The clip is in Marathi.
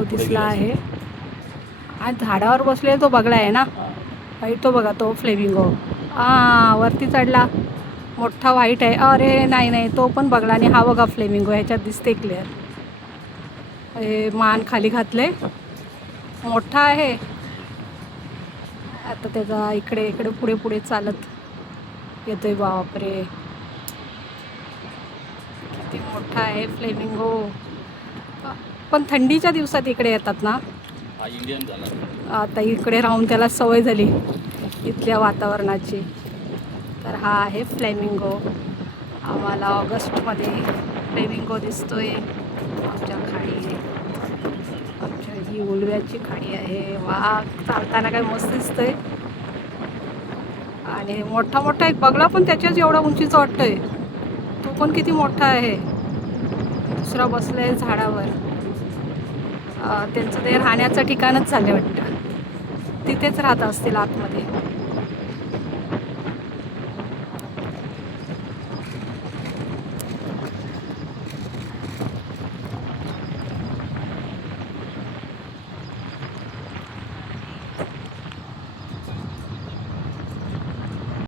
फ्लेमिंगो दिसला आहे. आज झाडावर बसले तो बगळा आहे ना, व्हाईट तो बघा तो फ्लेमिंगो. वरती चढला, मोठा व्हाईट आहे. अरे नाही नाही, तो पण बगळा आणि हा बघा फ्लेमिंगो, ह्याच्यात दिसते क्लिअर. हे मान खाली घातले, मोठा आहे. आता त्याचा इकडे इकडे पुढे पुढे चालत येतोय. बापरे किती मोठा आहे फ्लेमिंगो. पण थंडीच्या दिवसात इकडे येतात ना, इंडियन झाला. आता इकडे राहून त्याला सवय झाली इथल्या वातावरणाची. तर हा आहे फ्लेमिंगो. आम्हाला ऑगस्टमध्ये फ्लेमिंगो दिसतोय आमच्या खाडी. आमच्या ही उलव्याची खाडी आहे. वा, चालताना काय मस्त दिसतंय. आणि मोठा मोठा एक बगळा पण त्याच्याच एवढा उंचीचा वाटतोय. तो पण किती मोठा आहे. दुसरा बसलाय झाडावर. त्यांचं ते राहण्याचं ठिकाणच झालं वाटतं, तिथेच राहत असतील आतमध्ये.